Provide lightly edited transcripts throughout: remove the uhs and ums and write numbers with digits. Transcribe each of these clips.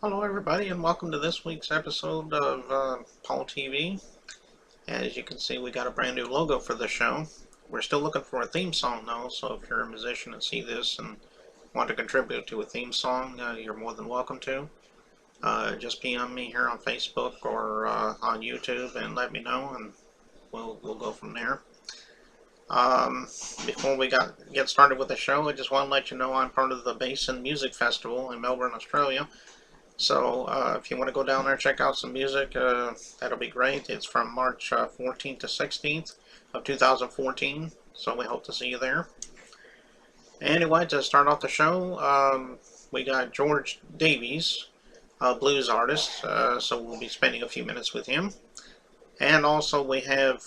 Hello, everybody, and welcome to this week's episode of Paul TV. As you can see, we got a brand new logo for the show. We're still looking for a theme song, though, so if you're a musician and see this and want to contribute to a theme song, you're more than welcome to. Just PM me here on Facebook or on YouTube and let me know, and we'll go from there. Before we get started with the show, I just want to let you know I'm part of the Basin Music Festival in Melbourne, Australia. So if you want to go down there and check out some music, that'll be great. It's from March 14th to 16th of 2014, so we hope to see you there. Anyway, to start off the show, we got George Davies, a blues artist, so we'll be spending a few minutes with him. And also we have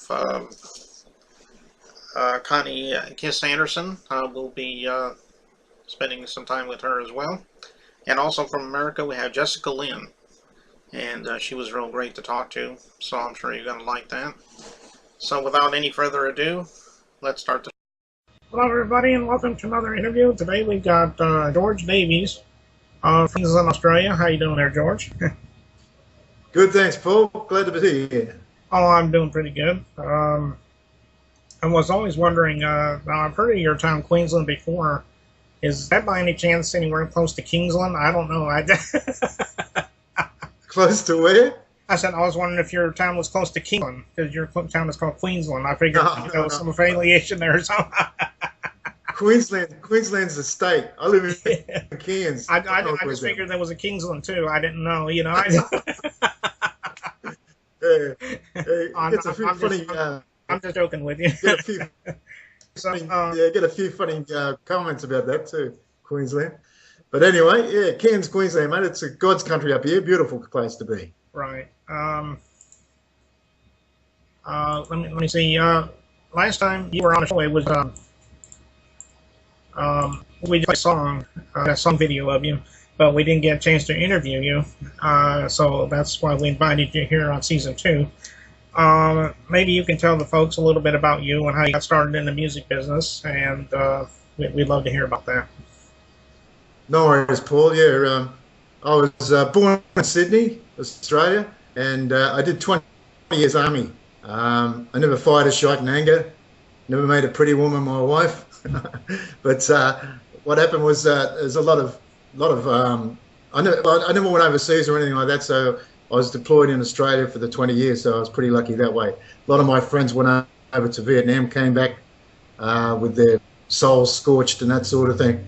Connie Kiss Anderson. We'll be spending some time with her as well. And also from America, we have Jessica Lynn, and she was real great to talk to, so I'm sure you're going to like that. So without any further ado, let's start the show. Hello, everybody, and welcome to another interview. Today we've got George Davies from Queensland, Australia. How you doing there, George? Good, thanks, Paul. Glad to be here. Oh, I'm doing pretty good. I was always wondering, now I've heard of your town, Queensland, before. Is that by any chance anywhere close to Kingsland? I don't know. Close to where? I said I was wondering if your town was close to Kingsland, because your town is called Queensland. I figured there was some affiliation there or something. Queensland's a state. I live in Cairns. I just figured there was a Kingsland too. I didn't know, you know. It's a few funny. I'm just joking with you. Get a few, get a few funny comments about that too, Queensland. But anyway, yeah, Cairns, Queensland, mate. It's a God's country up here. Beautiful place to be. Right. Let me see. Last time you were on the show, it was we did a song video of you, but we didn't get a chance to interview you. So that's why we invited you here on season 2. Maybe you can tell the folks a little bit about you and how you got started in the music business, and we'd love to hear about that. No worries, Paul. Yeah, I was born in Sydney, Australia, and I did 20 years army. I never fired a shot in anger, never made a pretty woman my wife. But what happened was there's a lot of I never went overseas or anything like that, so I was deployed in Australia for the 20 years, so I was pretty lucky that way. A lot of my friends went over to Vietnam, came back with their souls scorched and that sort of thing.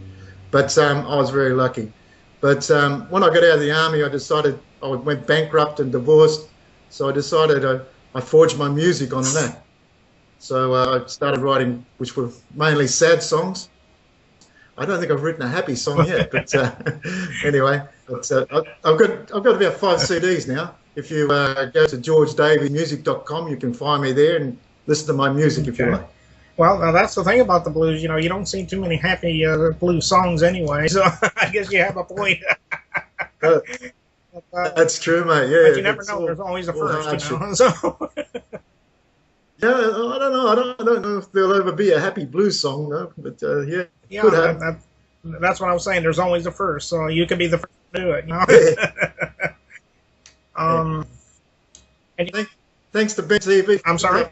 But I was very lucky. But when I got out of the army, I decided I went bankrupt and divorced, so I decided I forged my music on that. So I started writing, which were mainly sad songs. I don't think I've written a happy song yet, but anyway, I've got about 5 CDs now. If you go to georgedaviesmusic.com, you can find me there and listen to my music if you like. Well, that's the thing about the blues. You know, you don't see too many happy blues songs anyway, so I guess you have a point. That's true, mate. Yeah, but you never know. There's always a first, you know. So. Yeah, I don't know. I don't know if there'll ever be a happy blues song, though. But yeah, that's what I was saying. There's always a first, so you could be the first to do it. You know? Yeah. Thanks to Ben TV. I'm sorry.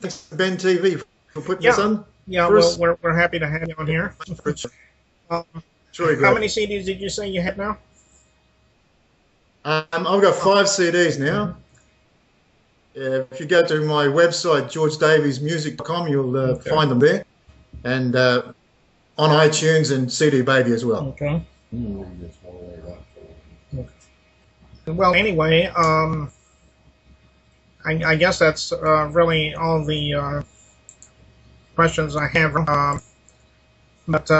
Thanks to Ben TV for putting this on. Yeah, well, we're happy to have you on here. How many CDs did you say you had now? I've got 5 CDs now. If you go to my website, georgedaviesmusic.com, you'll find them there. And on iTunes and CD Baby as well. Okay. Well, anyway, I guess that's really all the questions I have. But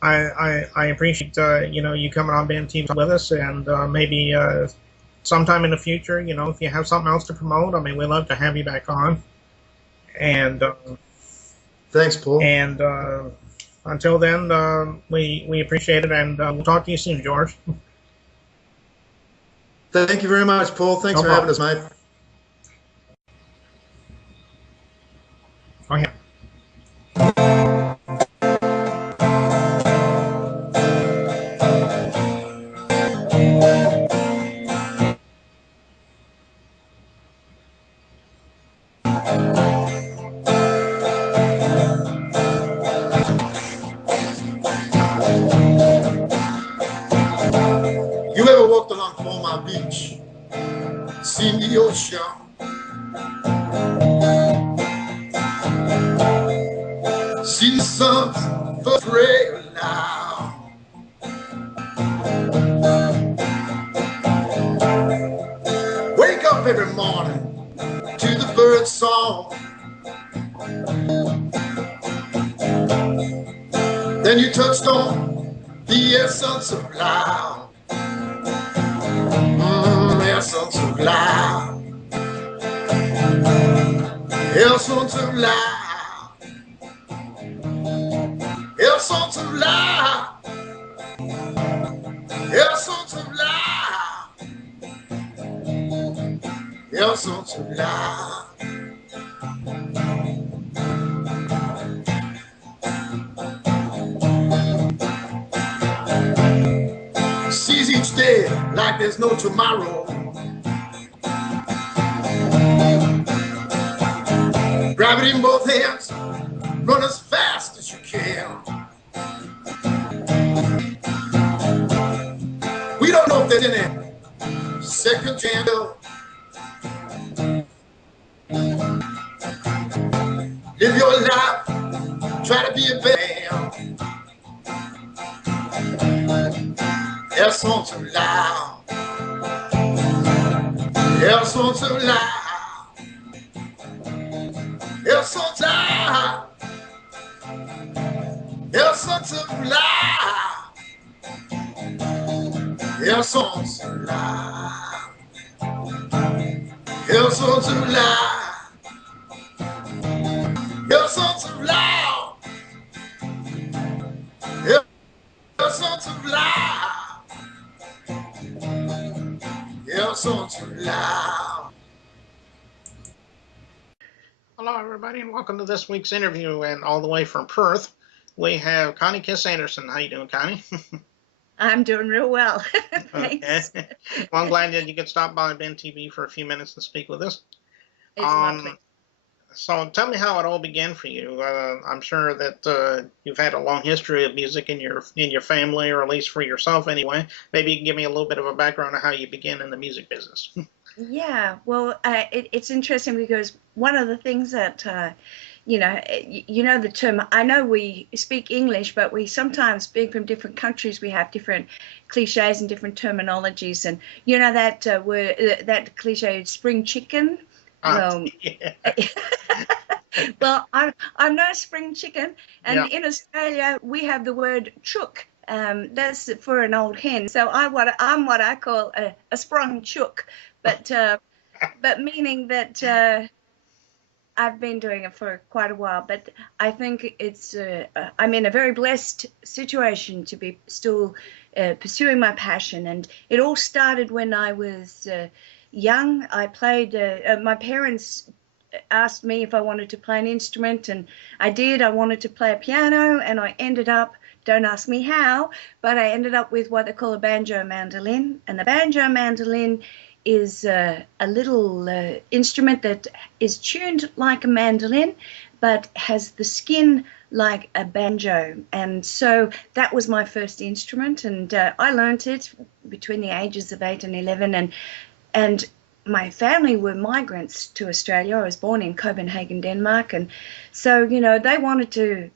I appreciate you coming on Ben TV with us, and maybe sometime in the future, you know, if you have something else to promote, I mean, we'd love to have you back on. And thanks, Paul. And until then, we appreciate it, and we'll talk to you soon, George. Thank you very much, Paul. Thanks for having us, mate. Oh, yeah. Palm Beach, seen the ocean, seen the sun's first ray now. Wake up every morning to the bird song. Then you touched on the essence of life. Essence of life. Essence of life. Essence of life. Essence of life. Essence of life. Sees each day like there's no tomorrow. Grab it in both hands, run as fast as you can. We don't know if there's any second chance. Live your life, try to be a better man. Essence of life. Essence of life. Essence of life. Essence of life. Essence of life. Essence of life. Essence of life. Essence of life. Essence of life. Hello, everybody, and welcome to this week's interview. And all the way from Perth, we have Connie Kiss Anderson. How you doing, Connie? I'm doing real well. Thanks. Okay. Well, I'm glad that you could stop by Ben TV for a few minutes to speak with us. It's lovely. So tell me how it all began for you. I'm sure that you've had a long history of music in your family, or at least for yourself anyway. Maybe you can give me a little bit of a background of how you began in the music business. Yeah, well, it's interesting because one of the things that, you know the term, I know we speak English, but we sometimes, being from different countries, we have different cliches and different terminologies. And you know that word, that cliche, spring chicken? Well, Yeah. well, I'm no spring chicken, and Yeah. in Australia we have the word chook. That's for an old hen. So I'm what I call a sprung chook, but meaning that I've been doing it for quite a while. But I think it's I'm in a very blessed situation to be still pursuing my passion, and it all started when I was young. I played. My parents asked me if I wanted to play an instrument, and I did. I wanted to play a piano, and I ended up, don't ask me how, but I ended up with what they call a banjo mandolin. And the banjo mandolin is a little instrument that is tuned like a mandolin, but has the skin like a banjo. And so that was my first instrument, and I learned it between the ages of 8 and 11, and my family were migrants to Australia. I was born in Copenhagen, Denmark, and so, you know, they wanted to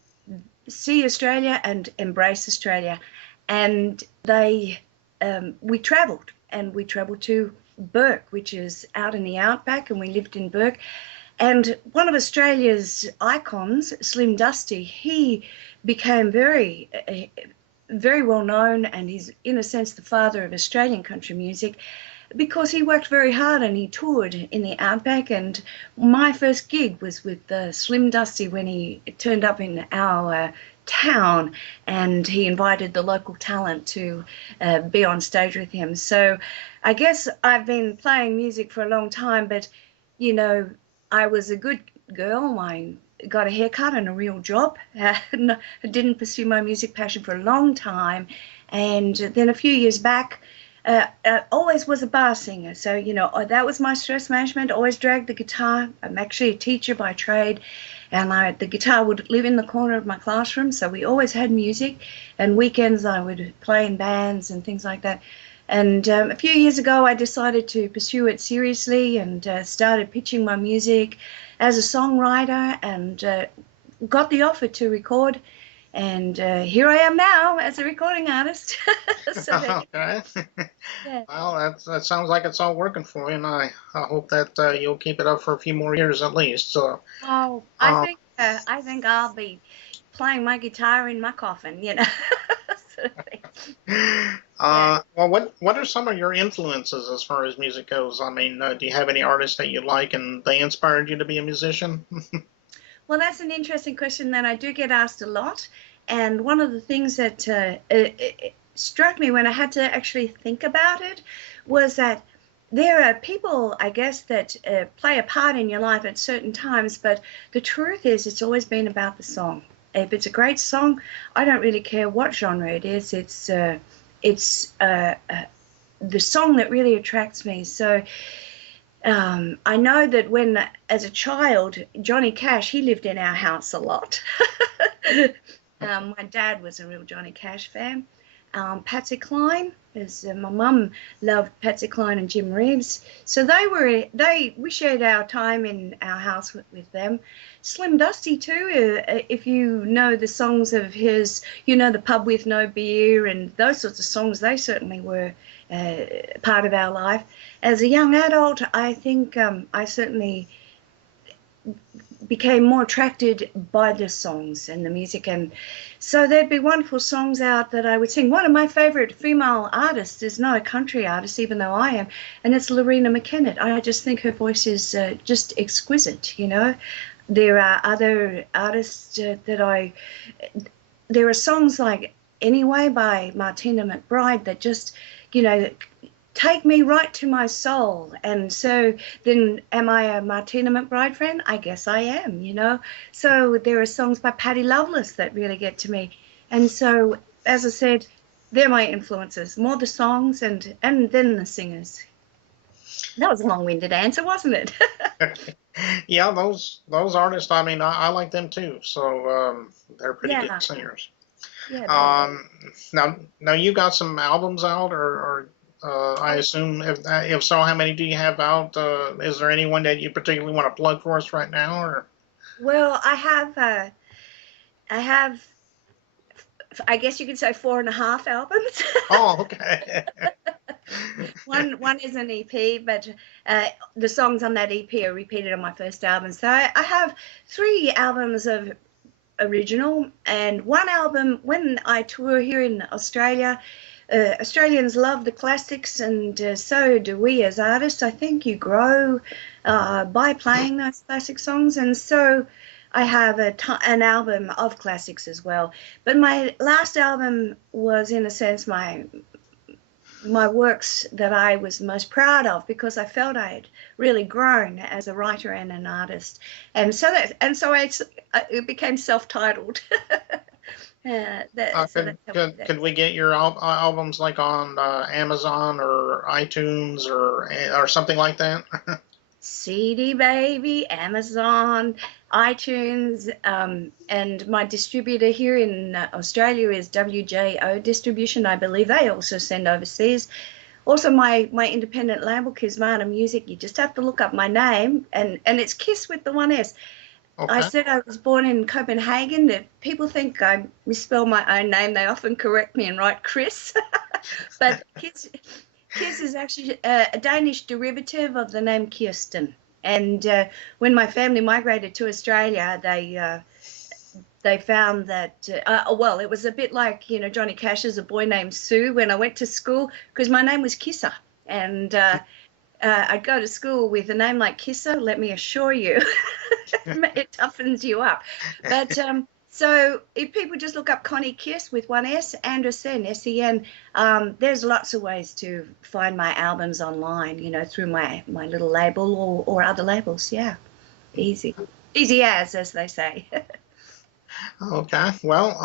see Australia and embrace Australia, and they we travelled, and we travelled to Bourke, which is out in the outback, and we lived in Bourke. And one of Australia's icons, Slim Dusty, he became very well known, and he's in a sense the father of Australian country music, because he worked very hard and he toured in the outback. And my first gig was with Slim Dusty when he turned up in our town, and he invited the local talent to be on stage with him. So I guess I've been playing music for a long time, but you know, I was a good girl. I got a haircut and a real job. I didn't pursue my music passion for a long time, and then a few years back, always was a bar singer. So, you know, that was my stress management. Always dragged the guitar. I'm actually a teacher by trade, and the guitar would live in the corner of my classroom. So we always had music, and weekends I would play in bands and things like that. And a few years ago, I decided to pursue it seriously and started pitching my music as a songwriter and got the offer to record. And here I am now as a recording artist. So Okay. yeah. Well, that sounds like it's all working for you, and I hope that you'll keep it up for a few more years at least. So, Oh, uh, I think I'll be playing my guitar in my coffin, you know. Sort of thing. Yeah. well, what are some of your influences as far as music goes? I mean, do you have any artists that you like and they inspired you to be a musician? Well, that's an interesting question that I do get asked a lot. And one of the things that it struck me when I had to actually think about it was that there are people, I guess, that play a part in your life at certain times. But the truth is, it's always been about the song. If it's a great song, I don't really care what genre it is. It's the song that really attracts me. So I know that when, as a child, Johnny Cash, he lived in our house a lot. My dad was a real Johnny Cash fan. Patsy Cline, as my mum loved Patsy Cline and Jim Reeves. So we shared our time in our house with them. Slim Dusty too, if you know the songs of his, you know, The Pub with No Beer and those sorts of songs, they certainly were part of our life. As a young adult, I think I certainly became more attracted by the songs and the music, and so there'd be wonderful songs out that I would sing. One of my favorite female artists is not a country artist, even though I am, and it's Lorena McKennitt. I just think her voice is just exquisite, you know. There are other artists there are songs like Anyway by Martina McBride that just, you know, take me right to my soul. And so then, am I a Martina McBride fan? I guess I am, you know. So there are songs by Patti Loveless that really get to me. And so, as I said, they're my influences, more the songs and then the singers. That was a long-winded answer, wasn't it? Yeah, those artists. I mean, I like them too. So they're pretty good Yeah, singers. yeah, they are. Now you got some albums out, or I Oh, assume if so, how many do you have out? Is there anyone that you particularly want to plug for us right now, or? well, I have, I guess you could say 4.5 albums. Oh, okay. One is an EP, but the songs on that EP are repeated on my first album. So I have 3 albums of original and 1 album when I tour here in Australia. Australians love the classics, and so do we as artists. I think you grow by playing those classic songs, and so I have an album of classics as well. But my last album was, in a sense, my works that I was most proud of, because I felt I had really grown as a writer and an artist, and so it became self-titled. So Could, that's how we could did could it. we get your albums like on Amazon or iTunes or something like that? CD Baby, Amazon, iTunes, and my distributor here in Australia is WJO Distribution. I believe they also send overseas. Also, my independent label, Kismata Music, you just have to look up my name, and it's Kiss with the 1 S. I Okay. said I was born in Copenhagen. If people think I misspell my own name, they often correct me and write Chris. But Kiss is actually a Danish derivative of the name Kirsten. And when my family migrated to Australia, they found that well, it was a bit like, you know, Johnny Cash's A Boy Named Sue when I went to school, because my name was Kisser, and I'd go to school with a name like Kisser. Let me assure you, it toughens you up. But so if people just look up Connie Kiss with 1 S, Anderson, S-E-N, there's lots of ways to find my albums online, you know, through my little label or other labels. Yeah, easy. Easy as they say. Okay. Well,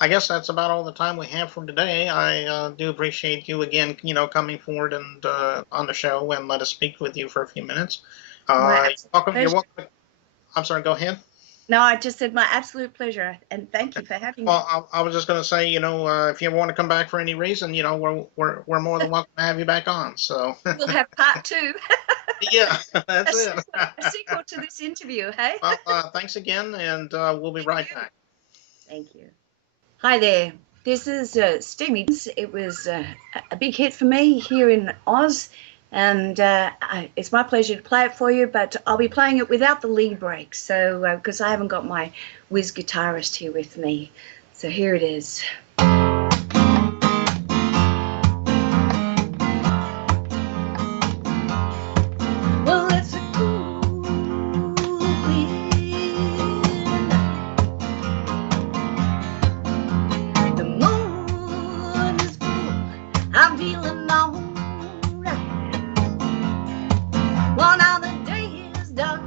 I guess that's about all the time we have for today. I do appreciate you again, coming forward and on the show and let us speak with you for a few minutes. My You're absolute welcome. You're pleasure. welcome. I'm sorry. Go ahead. No, I just said my absolute pleasure, and thank you for having me. Well, I was just going to say, if you ever want to come back for any reason, we're more than welcome to have you back on. So, We'll have part two, yeah, a that's it. sequel, a sequel to this interview, hey? Well, thanks again, and we'll be right back. Thank you. Hi there. This is Steamy. It was a big hit for me here in Oz, and it's my pleasure to play it for you, but I'll be playing it without the lead break, so because I haven't got my whiz guitarist here with me. So here it is. Well, it's a cool wind. The moon is full. I'm feeling alright. One of the day is done.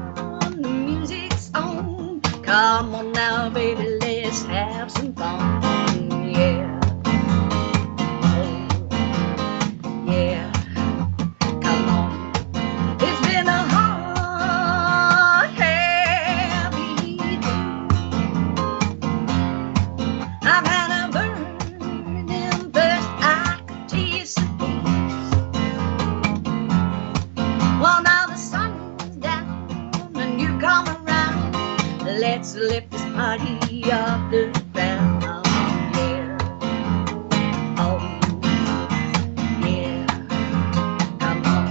The music's on. Come on now, baby, let's have some fun. Yeah. Oh, yeah. Come on. It's been a hard, heavy day. I've had a burning thirst. I could taste the peace. Well, now the sun's down and you come around. Let's lift this party off the ground. Yeah. Oh, yeah. Come on.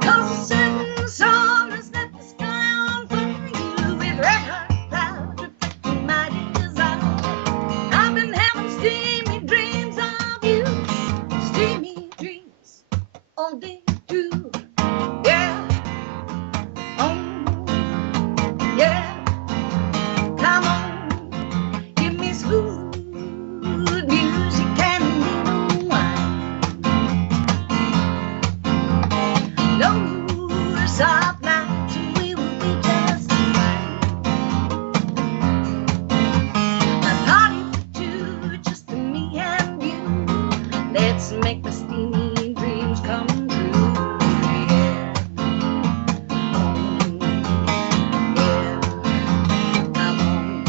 'Cause the setting sun has set the sky on fire with red hot clouds reflecting my desire. I've been having steamy dreams of you, steamy dreams all day through. Yeah, oh, yeah. Come on, give me smooth music and little wine. No soft nights, we will be just fine. A party for two, just me and you. Let's make the steamy dreams come true. Yeah. Oh, yeah. Come on.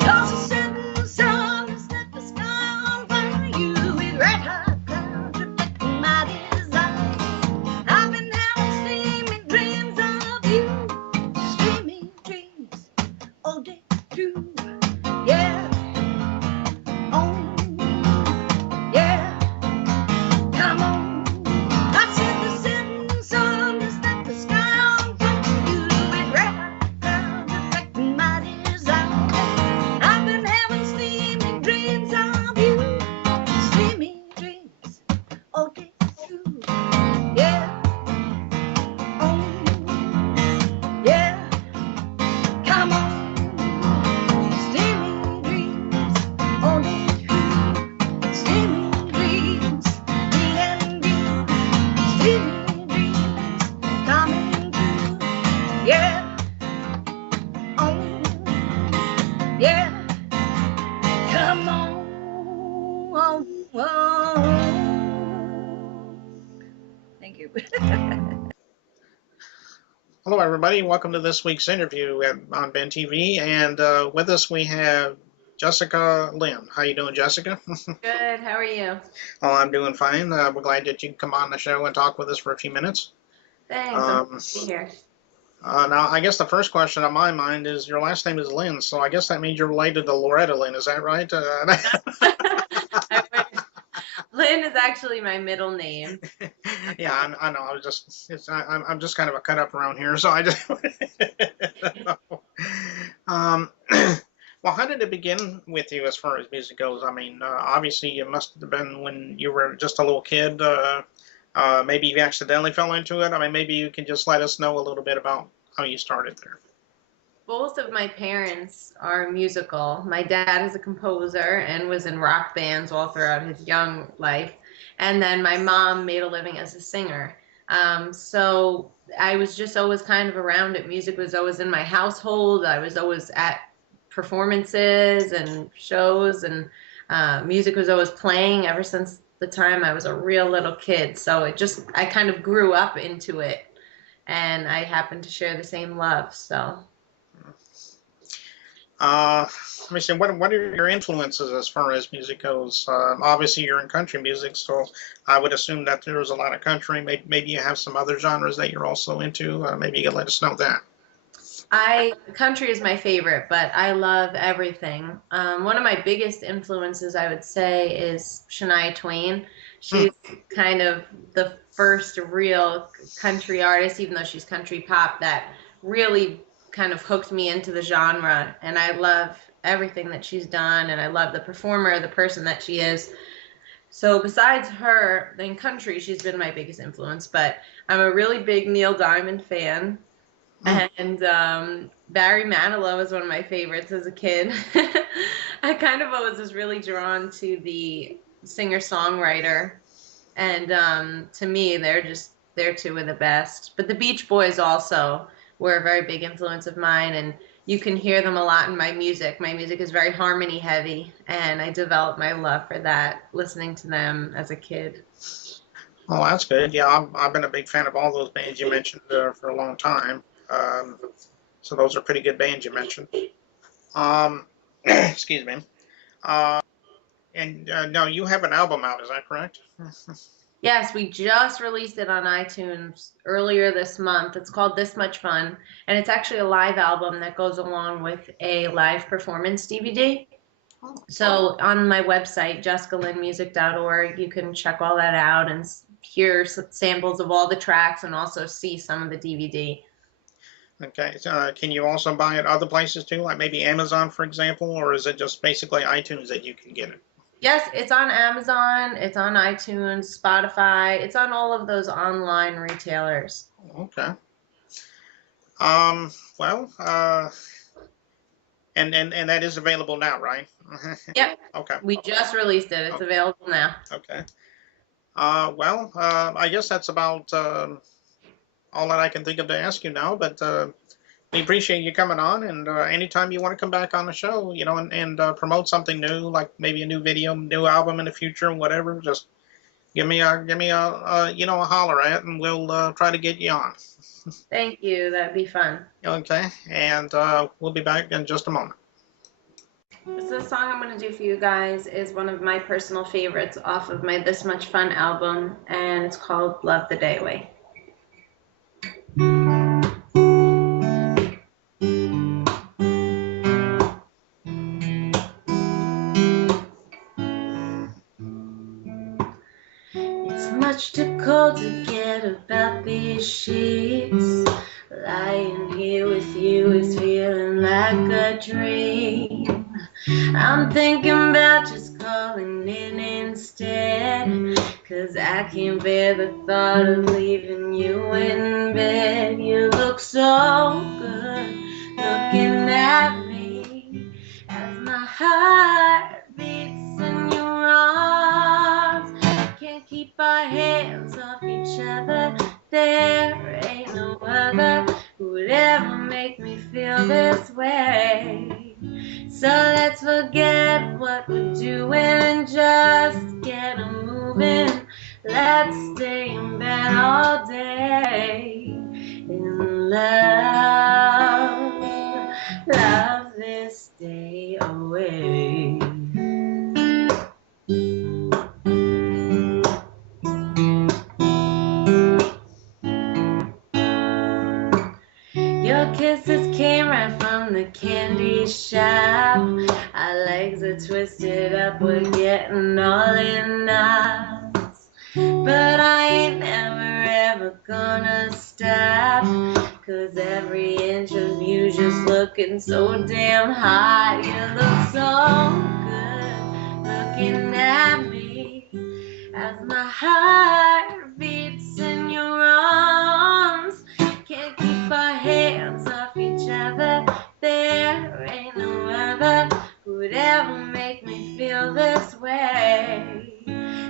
'Cause the setting sun has set the sky on fire with red hot clouds reflecting my desire. I've been having steamy dreams of you, steamy dreams all day through. Yeah. Oh, yeah. Come on. I said the setting sun has set the sky on fire with red hot clouds reflecting my desire. I've been having steamy dreams of you, steamy dreams all day through. Yeah. Oh, yeah. Come on. Steamy dreams all day through. Steamy dreams, me and you. Steamy dreams coming true. Yeah. Oh, yeah. Come on. Oh, oh. Thank you. Hello, everybody. Welcome to this week's interview on Ben TV, and with us we have Jessica Lynn. How you doing, Jessica? Good. How are you? Oh, I'm doing fine. We're glad that you can come on the show and talk with us for a few minutes. Thanks. I'm happy to be here. Now, I guess the first question on my mind is your last name is Lynn, so I guess that means you're related to Loretta Lynn. Is that right? I wish. Lynn is actually my middle name. Yeah, I know. I'm just kind of a cut up around here, so I just. um, well, how did it begin with you as far as music goes? I mean, obviously, it must have been when you were just a little kid. Maybe you accidentally fell into it. I mean, maybe you can just let us know a little bit about how you started there. Both of my parents are musical. My dad is a composer and was in rock bands all throughout his young life. And then my mom made a living as a singer. So I was just always kind of around it. Music was always in my household. I was always at performances and shows, and music was always playing ever since the time I was a real little kid. So I kind of grew up into it, and I happened to share the same love. So Let me see. What are your influences as far as music goes? Obviously, you're in country music, so I would assume that there's a lot of country. Maybe you have some other genres that you're also into. Maybe you can let us know that. Country is my favorite, but I love everything. One of my biggest influences, I would say, is Shania Twain. Hmm. She's kind of the first real country artist, even though she's country pop, that really kind of hooked me into the genre. And I love everything that she's done, and I love the performer, the person that she is. So besides her, in country, she's been my biggest influence. But I'm a really big Neil Diamond fan. Hmm. And Barry Manilow is one of my favorites as a kid. I kind of always was really drawn to the singer-songwriter, and to me, they're two of the best. But the Beach Boys also were a very big influence of mine, and you can hear them a lot in my music. My music is very harmony heavy, and I developed my love for that listening to them as a kid. Oh, that's good. Yeah, I've been a big fan of all those bands you mentioned for a long time. So those are pretty good bands you mentioned. Excuse me. Uh, and no, you have an album out, is that correct? Yes, we just released it on iTunes earlier this month. It's called This Much Fun, and it's actually a live album that goes along with a live performance DVD. So on my website, jessicalynnmusic.org, you can check all that out and hear samples of all the tracks and also see some of the DVD. Okay. Can you also buy it other places too, like maybe Amazon, for example, or is it just basically iTunes that you can get it? Yes, it's on Amazon, it's on iTunes, Spotify, it's on all of those online retailers. Okay. Well, and that is available now, right? Yep, Okay. we just released it. It's Okay. available now. Okay. Well, I guess that's about all that I can think of to ask you now, but we appreciate you coming on, and anytime you want to come back on the show, and promote something new, like maybe a new video, new album in the future, whatever, just give me a holler at, and we'll try to get you on. Thank you. That'd be fun. Okay, and we'll be back in just a moment. So the song I'm going to do for you guys is one of my personal favorites off of my This Much Fun album, and it's called Love the Day Away. It's much too cold to get about these sheets. Lying here with you is feeling like a dream. I'm thinking about just calling in instead, 'cause I can't bear the thought of leaving you in bed. You look so good looking at me as my heart beats in your arms. Can't keep our hands off each other. There ain't no other who would ever make me feel this way. So let's forget what we're doing and just get a moving. Let's stay in bed all day and love this day away. Your kisses came right from the candy shop. Our legs are twisted up, we're getting all in knots. But I ain't never ever gonna stop, 'cause every inch of you just looking so damn hot. You look so good looking at me as my heart beats in your arms. Can't keep our hands off each other. There ain't no other who would ever make me feel this way.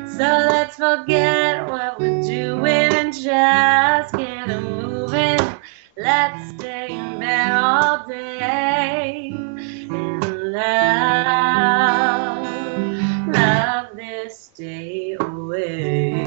So let's forget what we're doing and just get a moving. Let's stay in bed all day and love this day away.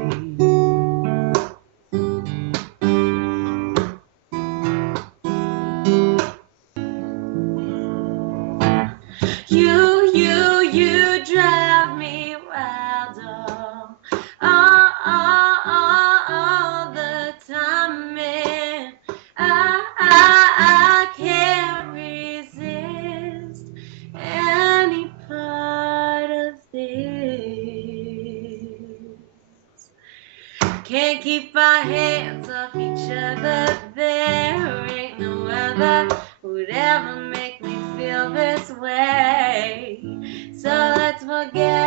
can't keep our hands off each other. There ain't no other who'd ever make me feel this way. So let's forget